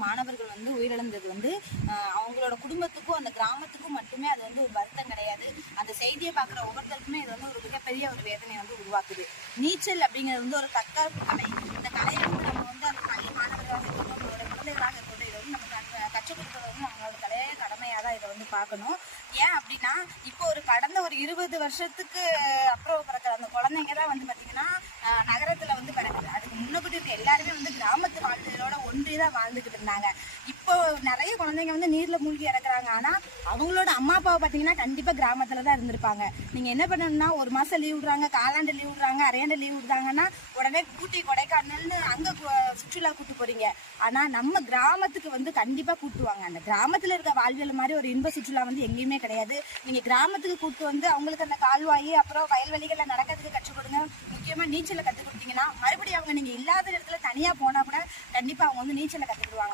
மாணவர்கள் உயிரிழந்தது அவங்களோட குடும்பத்துக்கும் அந்த கிராமத்துக்கும் மட்டுமே அது ஒரு வருத்தம் கிடையாது. அந்த செய்தியை பார்க்குற ஒவ்வொருத்தருக்குமே இது ஒரு மிகப்பெரிய ஒரு வேதனையை உருவாக்குது. நீச்சல் அப்படிங்கிறது ஒரு தற்காப்பு கலை. இந்த கலையை நம்ம அந்த பள்ளி மாணவர்களாக இருக்கட்டும், நம்மளோட குழந்தைகளாக இருக்கட்டும், இதை நம்ம கற்றுக் கொடுக்குறது நம்மளோட கடமையாக தான் இதை பார்க்கணும். ஏன் அப்படின்னா இப்போ கடந்த 20 வருஷத்துக்கு அப்புறம் பிறக்கிற அந்த குழந்தைங்க தான் பார்த்தீங்கன்னா நகரத்துல பிறகுது. அதுக்கு முன்னக்கூட்டி இருக்க எல்லாருமே கிராமத்து வாழ்க்கையோட ஒன்றி தான் வாழ்ந்துகிட்டு இருந்தாங்க. இப்போ நிறைய குழந்தைங்க நீர்ல மூழ்கி இறக்குறாங்க. ஆனா அவங்களோட அம்மா அப்பாவை பார்த்தீங்கன்னா கண்டிப்பா கிராமத்துல தான் இருந்திருப்பாங்க. நீங்க என்ன பண்ணணும்னா, ஒரு மாசம் லீவ் விடுறாங்க, காலாண்டு லீவ் விடுறாங்க, அரையாண்டு லீவ் விடுறாங்கன்னா உடனே ஊட்டி கொடைக்கானல்னு அங்க சுற்றுலா கூட்டு போறீங்க. ஆனா நம்ம கிராமத்துக்கு கண்டிப்பா கூட்டுவாங்க. அந்த கிராமத்துல இருக்க வாழ்வியல் மாதிரி ஒரு இன்ப சுற்றுலா எங்கேயுமே கிடையாது. நீங்க கிராமத்துக்கு கூட்டு அவங்களுக்கு அந்த கால்வாயி அப்புறம் வயல்வெளிகள்ல நடக்கிறதுக்கு கற்றுக் கொடுங்க. முக்கியமா நீச்சலை கற்றுக் கொடுத்தீங்கன்னா மறுபடியும் அவங்க நீங்க இல்லாத இடத்துல தனியா போனா கூட கண்டிப்பா அவங்க நீச்சலை கற்றுக்கிடுவாங்க.